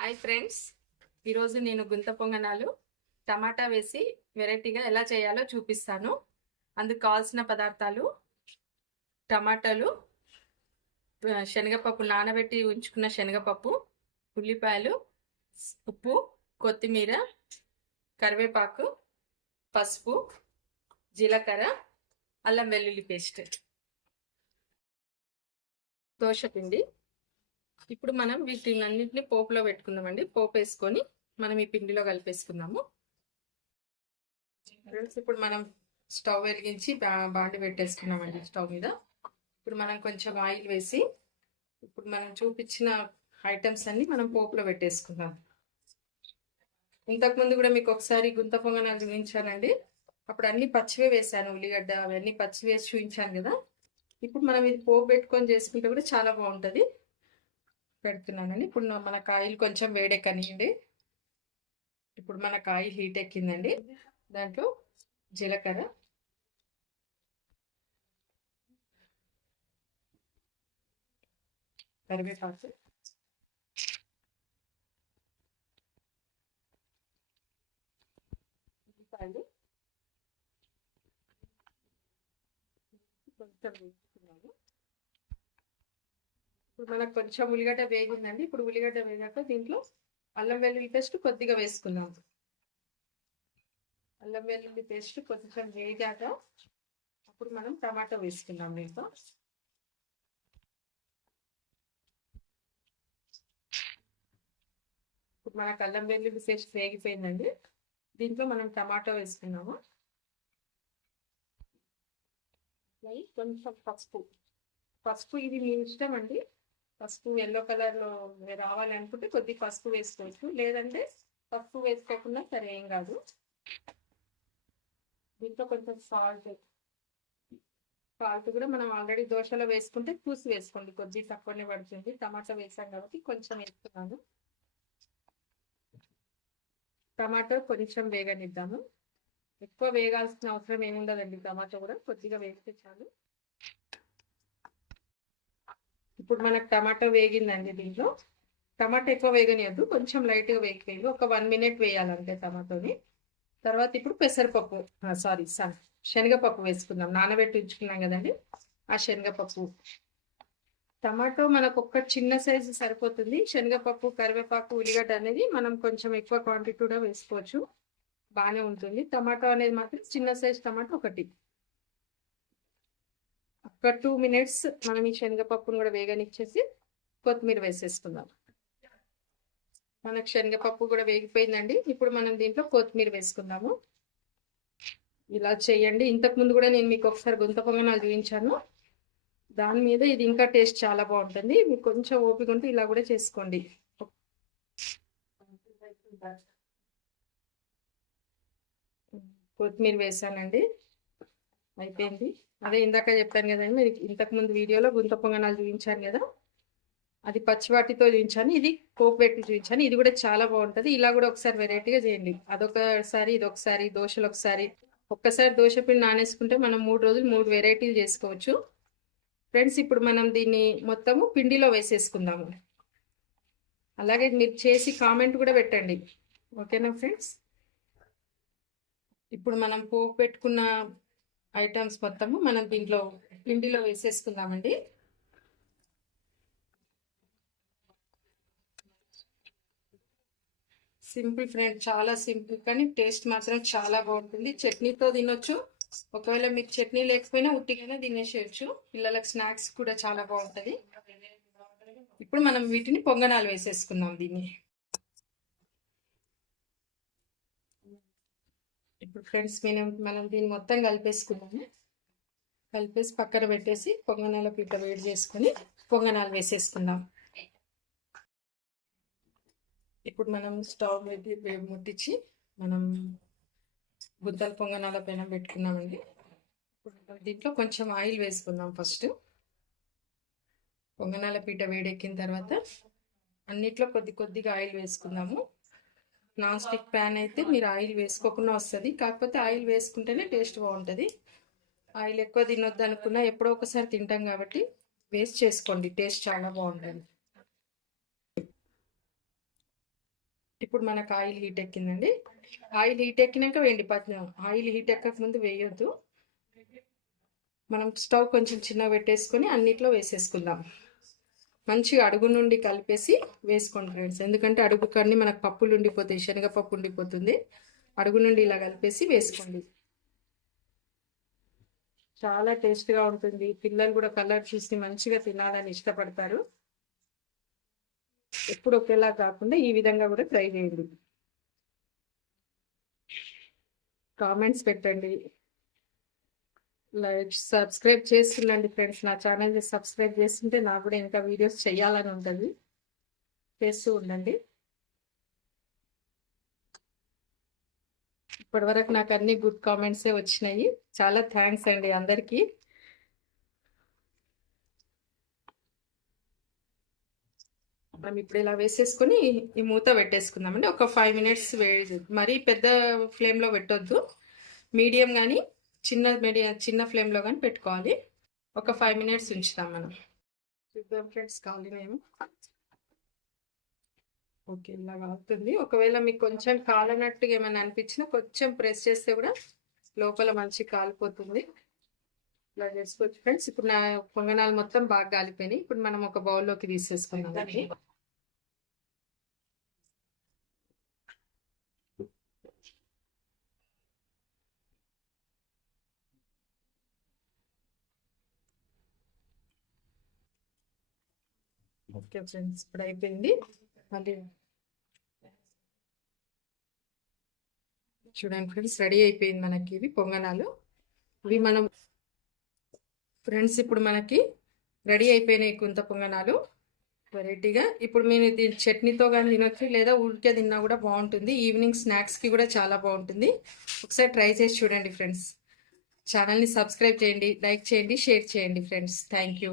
Hi friends, ఈరోజు నేను గుంత పొంగనాలు టమాటా వేసి వెరైటీగా ఎలా చేయాలో చూపిస్తాను. అందుకు కావాల్సిన పదార్థాలు టమాటాలు, శనగపప్పు, నానబెట్టి ఉంచుకున్న శనగపప్పు, ఉల్లిపాయలు, ఉప్పు, కొత్తిమీర, కరివేపాకు, పసుపు, జీలకర్ర, అల్లం వెల్లుల్లి పేస్ట్, దోసపిండి. ఇప్పుడు మనం వీటినన్నింటినీ పోపులో పెట్టుకుందామండి. పోపు వేసుకొని మనం ఈ పిండిలో కలిపేసుకుందాము. ఇప్పుడు మనం స్టవ్ వెలిగించి బాండి పెట్టేసుకున్నామండి స్టవ్ మీద. ఇప్పుడు మనం కొంచెం ఆయిల్ వేసి ఇప్పుడు మనం చూపించిన ఐటమ్స్ అన్ని మనం పోపులో పెట్టేసుకుందాం. ఇంతకుముందు కూడా మీకు ఒకసారి గుంత పొంగనాలు చూపించానండి. అప్పుడు అన్ని పచ్చివే వేసాను, ఉల్లిగడ్డ అవన్నీ పచ్చి వేసి చూపించాను కదా. ఇప్పుడు మనం ఇది పోపు పెట్టుకొని చేసుకుంటే కూడా చాలా బాగుంటుంది. పెడుతున్నానండి. ఇప్పుడు మనకు ఆయిల్ కొంచెం వేడెక్కనియండి. ఇప్పుడు మనకు ఆయిల్ హీట్ ఎక్కిందండి. దాంట్లో జీలకర్ర, కరివేపాకు, ఉల్లిపాయలు కొంచెం వేసుకున్నాము. ఇప్పుడు మనకు కొంచెం ఉల్లిగడ్డ వేగిందండి. ఇప్పుడు ఉల్లిగడ్డ వేగాక దీంట్లో అల్లం వెల్లుల్లి పేస్ట్ కొద్దిగా వేసుకున్నాము. అల్లం వెల్లుల్లి పేస్ట్ కొంచెం వేగాక అప్పుడు మనం టమాటో వేసుకున్నాం. దీంట్లో ఇప్పుడు మనకు అల్లం వెల్లుల్లి పేస్ట్ వేగిపోయిందండి. దీంట్లో మనం టమాటో వేసుకున్నాము. కొంచెం పసుపు ఇది మీ ఇష్టం అండి. పసుపు ఎల్లో కలర్లో రావాలనుకుంటే కొద్ది పసుపు వేసుకోవచ్చు, లేదంటే పసుపు వేసుకోకుండా సరే ఏం కాదు. దీంట్లో కొంచెం సాల్ట్ కూడా మనం ఆల్రెడీ దోశలో వేసుకుంటే చూసి వేసుకోండి, కొద్ది తక్కువనే పడుతుంది. టమాటా వేసాం కాబట్టి కొంచెం వేస్తున్నాను. టమాటో కొంచెం వేగనిద్దాము. ఎక్కువ వేగాల్సిన అవసరం ఏముండదండి. టమాటో కూడా కొద్దిగా వేస్తే చాలు. ఇప్పుడు మనకు టమాటో వేగిందండి. దీంట్లో టమాటా ఎక్కువ వేగనియద్దు, కొంచెం లైట్గా వేగిపోయింది. ఒక 1 మినిట్ వేయాలంటే టమాటోని. తర్వాత ఇప్పుడు పెసరపప్పు శనగపప్పు వేసుకుందాం. నానబెట్టి ఉంచుకున్నాం కదండి, ఆ శనగపప్పు. టమాటో మనకు ఒక్క చిన్న సైజు సరిపోతుంది. శనగపప్పు, కరివేపాకు, ఉల్లిగడ్డ అనేది మనం కొంచెం ఎక్కువ క్వాంటిటీ కూడా వేసుకోవచ్చు, బాగానే ఉంటుంది. టమాటో అనేది మాత్రం చిన్న సైజు టమాటో ఒకటి. ఒక 2 మినిట్స్ మనం ఈ శనగపప్పును కూడా వేగనిచ్చేసి కొత్తిమీర వేసేసుకుందాం. మనకు శనగపప్పు కూడా వేగిపోయిందండి. ఇప్పుడు మనం దీంట్లో కొత్తిమీర వేసుకుందాము. ఇలా చేయండి. ఇంతకుముందు కూడా నేను మీకు ఒకసారి గుంత పొంగనాలు చూపించాను. దాని మీద ఇది ఇంకా టేస్ట్ చాలా బాగుంటుంది. మీకు కొంచెం ఓపిక ఉంటే ఇలా కూడా చేసుకోండి. కొత్తిమీర వేసానండి, అయిపోయింది. అదే ఇందాక చెప్పాను కదండి, మీరు ఇంతకుముందు వీడియోలో గుంత పొంగనాలు చూపించాను కదా, అది పచ్చివాటితో చూపించాను, ఇది పోపు పెట్టి చూపించాను. ఇది కూడా చాలా బాగుంటుంది. ఇలా కూడా ఒకసారి వెరైటీగా చేయండి. అదొకసారి ఇదొకసారి, దోశలు ఒకసారి. ఒక్కసారి దోశ పిండి నానేసుకుంటే మనం 3 రోజులు 3 వెరైటీలు చేసుకోవచ్చు. ఫ్రెండ్స్, ఇప్పుడు మనం దీన్ని మొత్తము పిండిలో వేసేసుకుందాము. అలాగే మీరు చేసి కామెంట్ కూడా పెట్టండి, ఓకేనా ఫ్రెండ్స్? ఇప్పుడు మనం పోపు పెట్టుకున్న ఐటమ్స్ మొత్తము మనం దీంట్లో పిండిలో వేసేసుకుందామండి. సింపుల్ ఫ్రెండ్, చాలా సింపుల్, కానీ టేస్ట్ మాత్రం చాలా బాగుంటుంది. చట్నీతో తినొచ్చు, ఒకవేళ మీకు చట్నీ లేకపోయినా ఉట్టిగానే తినేసేయచ్చు. పిల్లలకు స్నాక్స్ కూడా చాలా బాగుంటుంది. ఇప్పుడు మనం వీటిని పొంగనాలు వేసేసుకుందాం. ఇప్పుడు ఫ్రెండ్స్ మనం దీన్ని మొత్తం కలిపేసుకున్నాము. కలిపేసి పక్కన పెట్టేసి పొంగనాల పీట వేడి చేసుకొని పొంగనాలు వేసేసుకుందాం. ఇప్పుడు మనం స్టవ్ ముట్టించి మనం గుంతల పొంగనాల పైన పెట్టుకున్నామండి. ఇప్పుడు దీంట్లో కొంచెం ఆయిల్ వేసుకుందాం. ఫస్ట్ పొంగనాల పీట వేడెక్కిన తర్వాత అన్నిట్లో కొద్దిగా ఆయిల్ వేసుకుందాము. నాన్ స్టిక్ ప్యాన్ అయితే మీరు ఆయిల్ వేసుకోకుండా వస్తుంది, కాకపోతే ఆయిల్ వేసుకుంటేనే టేస్ట్ బాగుంటుంది. ఆయిల్ ఎక్కువ తినొద్దు అనుకున్నా ఎప్పుడో ఒకసారి తింటాం కాబట్టి వేస్ట్ చేసుకోండి, టేస్ట్ చాలా బాగుంటుంది. ఇప్పుడు మనకు ఆయిల్ హీట్ ఎక్కిందండి. ఆయిల్ హీట్ ఎక్కినాక వేయండి. ఆయిల్ హీట్ ఎక్కక ముందు వేయొద్దు. మనం స్టవ్ కొంచెం చిన్నగా పెట్టేసుకొని అన్నిట్లో వేసేసుకుందాం. మంచిగా అడుగు నుండి కలిపేసి వేసుకోండి ఫ్రెండ్స్. ఎందుకంటే అడుగు కన్నీ మనకు పప్పులు ఉండిపోతాయి, శనగపప్పు ఉండిపోతుంది. అడుగు నుండి ఇలా కలిపేసి వేసుకోండి. చాలా టేస్ట్గా ఉంటుంది. పిల్లలు కూడా కలర్ చూసి మంచిగా తినాలని ఇష్టపడతారు. ఎప్పుడు ఒకేలా కాకుండా ఈ విధంగా కూడా ట్రై చేయండి. కామెంట్స్ పెట్టండి, లైక్ సబ్స్క్రైబ్ చేస్తుండండి ఫ్రెండ్స్. నా ఛానల్ని సబ్స్క్రైబ్ చేస్తుంటే నాకు కూడా ఇంకా వీడియోస్ చేయాలని ఉంటుంది. చేస్తూ ఉండండి. ఇప్పటి వరకు నాకు అన్ని గుడ్ కామెంట్సే వచ్చినాయి. చాలా థ్యాంక్స్ అండి అందరికీ. మనం ఇప్పుడు ఇలా వేసేసుకొని ఈ మూత పెట్టేసుకుందామండి. ఒక 5 minutes మరీ పెద్ద ఫ్లేమ్లో పెట్టొద్దు, మీడియం కానీ చిన్న ఫ్లేమ్లో కానీ పెట్టుకోవాలి. ఒక 5 minutes ఉంచుతాం మనం. చూద్దాం ఫ్రెండ్స్ కాలినేమో. ఓకే, ఇలా అవుతుంది. ఒకవేళ మీకు కొంచెం కాలనట్టుగా ఏమైనా అనిపించినా కొంచెం ప్రెస్ చేస్తే కూడా లోపల మంచి కాలిపోతుంది. ఇలా చేసుకోవచ్చు ఫ్రెండ్స్. ఇప్పుడు నా పొంగనాలు మొత్తం బాగా కాలిపోయినాయి. ఇప్పుడు మనం ఒక బౌల్లోకి తీసేసుకున్నామండి. ఓకే ఫ్రెండ్స్, ఇప్పుడు అయిపోయింది. మళ్ళీ చూడండి ఫ్రెండ్స్, రెడీ అయిపోయింది మనకి ఇవి పొంగనాలు. ఇవి మనం ఫ్రెండ్స్ ఇప్పుడు మనకి రెడీ అయిపోయినాయి గుంత పొంగనాలు వెరైటీగా. ఇప్పుడు మీరు దీని చట్నీతో కానీ తినొచ్చు, లేదా ఊరికే తిన్నా కూడా బాగుంటుంది. ఈవినింగ్ స్నాక్స్కి కూడా చాలా బాగుంటుంది. ఒకసారి ట్రై చేసి చూడండి ఫ్రెండ్స్. ఛానల్ని సబ్స్క్రైబ్ చేయండి, లైక్ చేయండి, షేర్ చేయండి ఫ్రెండ్స్. Thank you.